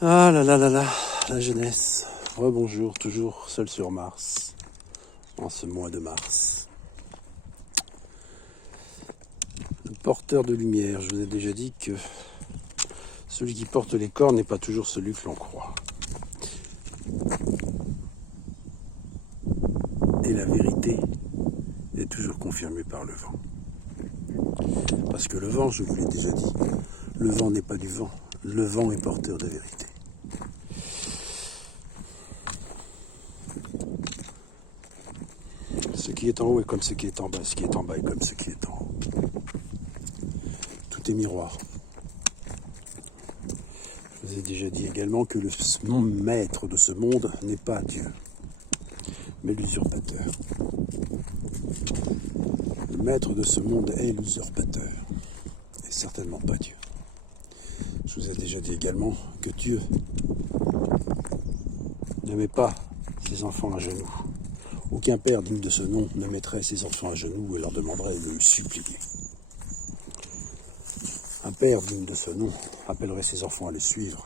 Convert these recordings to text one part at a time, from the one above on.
Ah là là là là, la jeunesse. Rebonjour, toujours seul sur Mars, en ce mois de mars. Le porteur de lumière, je vous ai déjà dit que celui qui porte les cornes n'est pas toujours celui que l'on croit. Et la vérité est toujours confirmée par le vent. Parce que le vent, je vous l'ai déjà dit, le vent n'est pas du vent, le vent est porteur de vérité. Ce qui est en haut est comme ce qui est en bas, ce qui est en bas est comme ce qui est en haut. Tout est miroir. Je vous ai déjà dit également que le maître de ce monde n'est pas Dieu, mais l'usurpateur. Le maître de ce monde est l'usurpateur, et certainement pas Dieu. Je vous ai déjà dit également que Dieu ne met pas ses enfants à genoux. Aucun père digne de ce nom ne mettrait ses enfants à genoux et leur demanderait de le supplier. Un père digne de ce nom appellerait ses enfants à le suivre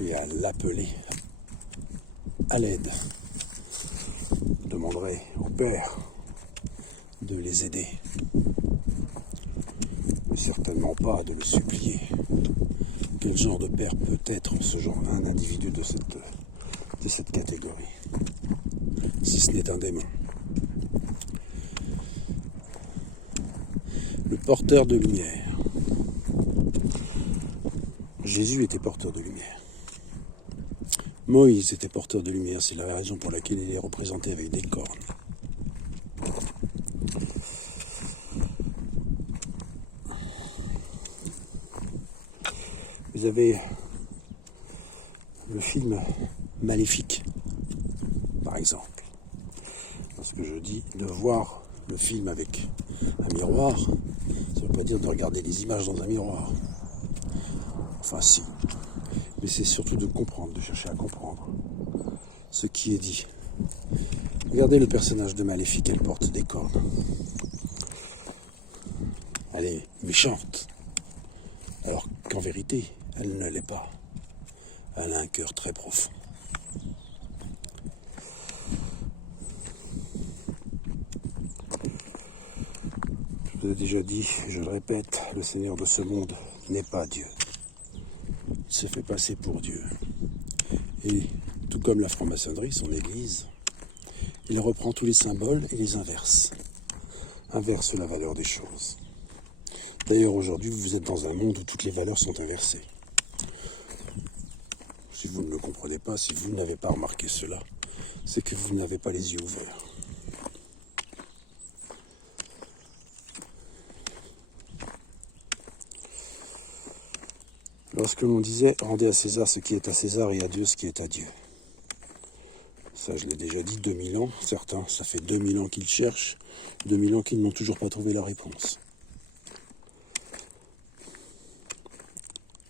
et à l'appeler à l'aide. Demanderait au père de les aider, mais certainement pas de le supplier. Quel genre de père peut être un individu de cette catégorie, si ce n'est un démon? Le porteur de lumière. Jésus était porteur de lumière. Moïse était porteur de lumière, c'est la raison pour laquelle il est représenté avec des cornes. Vous avez le film Maléfique, par exemple. Lorsque je dis de voir le film avec un miroir, ça ne veut pas dire de regarder les images dans un miroir. Enfin si, mais c'est surtout de comprendre, de chercher à comprendre ce qui est dit. Regardez le personnage de Maléfique, elle porte des cornes. Elle est méchante, alors qu'en vérité, elle ne l'est pas. Elle a un cœur très profond. Je vous ai déjà dit, je le répète, le Seigneur de ce monde n'est pas Dieu. Il se fait passer pour Dieu. Et tout comme la franc-maçonnerie, son église, il reprend tous les symboles et les inverse. Inverse la valeur des choses. D'ailleurs, aujourd'hui, vous êtes dans un monde où toutes les valeurs sont inversées. Si vous ne le comprenez pas, si vous n'avez pas remarqué cela, c'est que vous n'avez pas les yeux ouverts. Lorsque l'on disait « rendez à César ce qui est à César et à Dieu ce qui est à Dieu », ça je l'ai déjà dit, 2000 ans, certains, ça fait 2000 ans qu'ils cherchent, 2000 ans qu'ils n'ont toujours pas trouvé la réponse.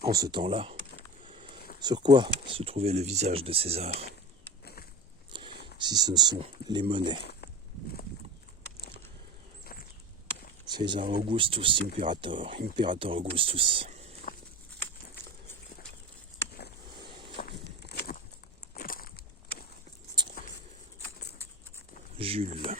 En ce temps-là, sur quoi se trouvait le visage de César, si ce ne sont les monnaies? César Augustus Imperator, Imperator Augustus. Jules.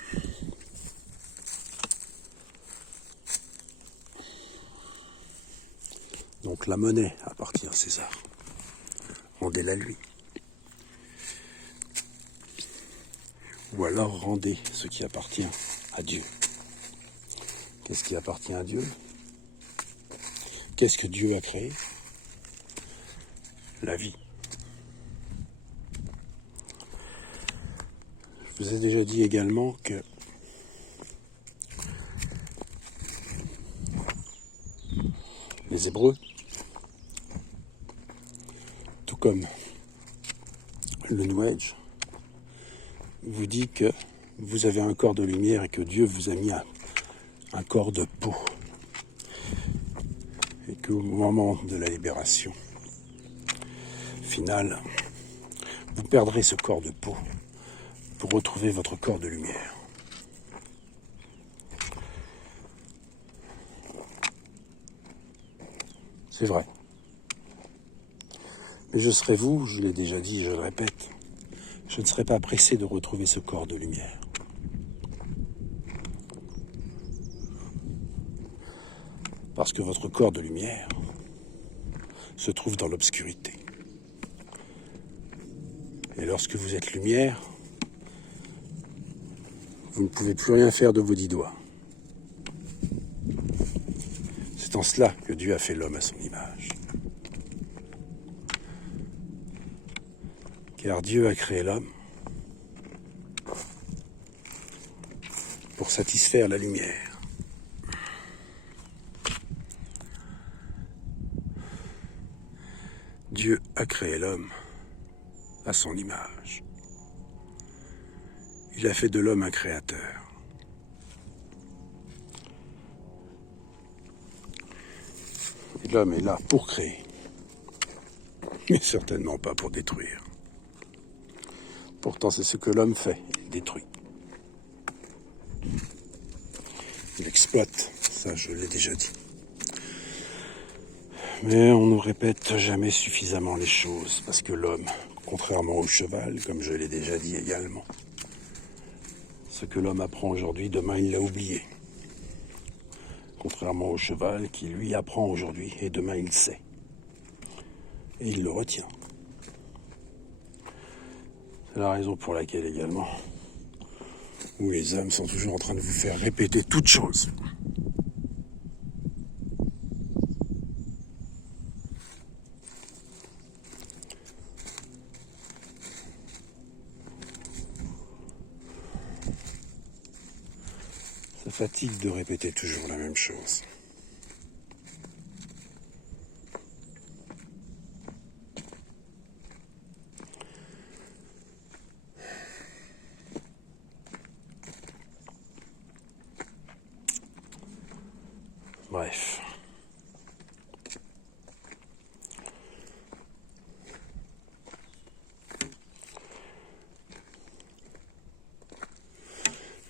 Donc la monnaie appartient à César. Rendez-la lui. Ou alors rendez ce qui appartient à Dieu. Qu'est-ce qui appartient à Dieu? Qu'est-ce que Dieu a créé? La vie. Je vous ai déjà dit également que les Hébreux, tout comme le New Age, vous dit que vous avez un corps de lumière et que Dieu vous a mis un corps de peau. Et qu'au moment de la libération finale, vous perdrez ce corps de peau pour retrouver votre corps de lumière. C'est vrai. Je serai vous, je l'ai déjà dit, je le répète, je ne serai pas pressé de retrouver ce corps de lumière. Parce que votre corps de lumière se trouve dans l'obscurité. Et lorsque vous êtes lumière, vous ne pouvez plus rien faire de vos 10 doigts. C'est en cela que Dieu a fait l'homme à son image. Car Dieu a créé l'homme pour satisfaire la lumière. Dieu a créé l'homme à son image. Il a fait de l'homme un créateur. Et l'homme est là pour créer, mais certainement pas pour détruire. Pourtant, c'est ce que l'homme fait, il détruit. Il exploite, ça je l'ai déjà dit. Mais on ne répète jamais suffisamment les choses, parce que l'homme, contrairement au cheval, comme je l'ai déjà dit également, ce que l'homme apprend aujourd'hui, demain il l'a oublié. Contrairement au cheval qui lui apprend aujourd'hui et demain il sait. Et il le retient. C'est la raison pour laquelle également, où les hommes sont toujours en train de vous faire répéter toutes choses. Ça fatigue de répéter toujours la même chose. Bref.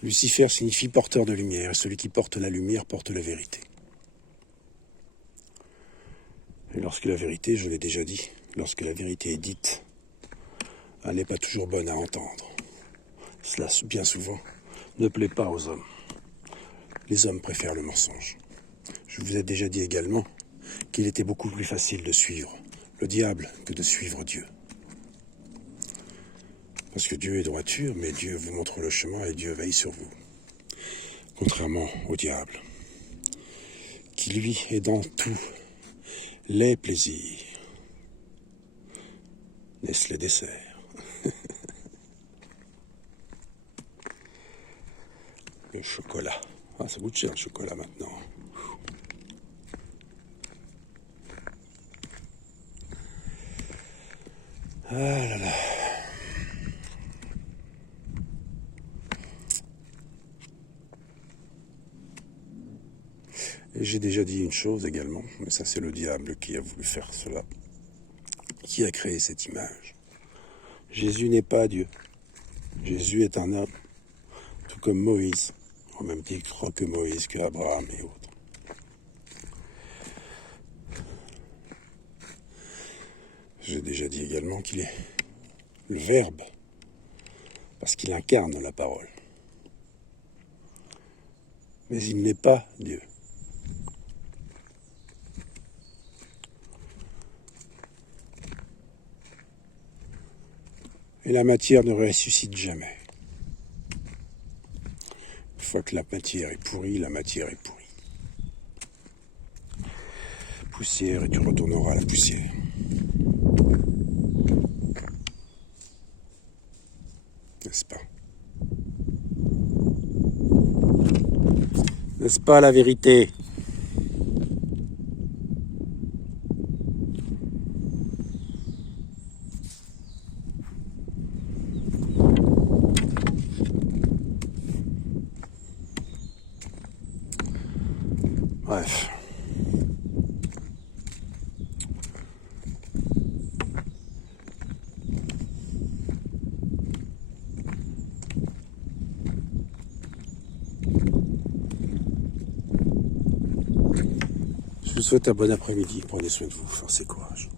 Lucifer signifie porteur de lumière, et celui qui porte la lumière porte la vérité. Et lorsque la vérité, je l'ai déjà dit, lorsque la vérité est dite, elle n'est pas toujours bonne à entendre. Cela, bien souvent, ne plaît pas aux hommes. Les hommes préfèrent le mensonge. Je vous ai déjà dit également qu'il était beaucoup plus facile de suivre le diable que de suivre Dieu. Parce que Dieu est droiture, mais Dieu vous montre le chemin et Dieu veille sur vous. Contrairement au diable, qui lui est dans tous les plaisirs. Laisse les desserts. Le chocolat. Ah, ça goûte cher le chocolat maintenant. Ah là là. Et j'ai déjà dit une chose également, mais ça c'est le diable qui a voulu faire cela, qui a créé cette image. Jésus n'est pas Dieu. Jésus est un homme, tout comme Moïse, au même titre que Moïse, que Abraham et autres. J'ai déjà dit également qu'il est le Verbe, parce qu'il incarne la parole. Mais il n'est pas Dieu. Et la matière ne ressuscite jamais. Une fois que la matière est pourrie, la matière est pourrie. Poussière, et tu retourneras à la poussière. N'est-ce pas? N'est-ce pas la vérité? Bref. Je vous souhaite un bon après-midi. Prenez soin de vous. Force et courage.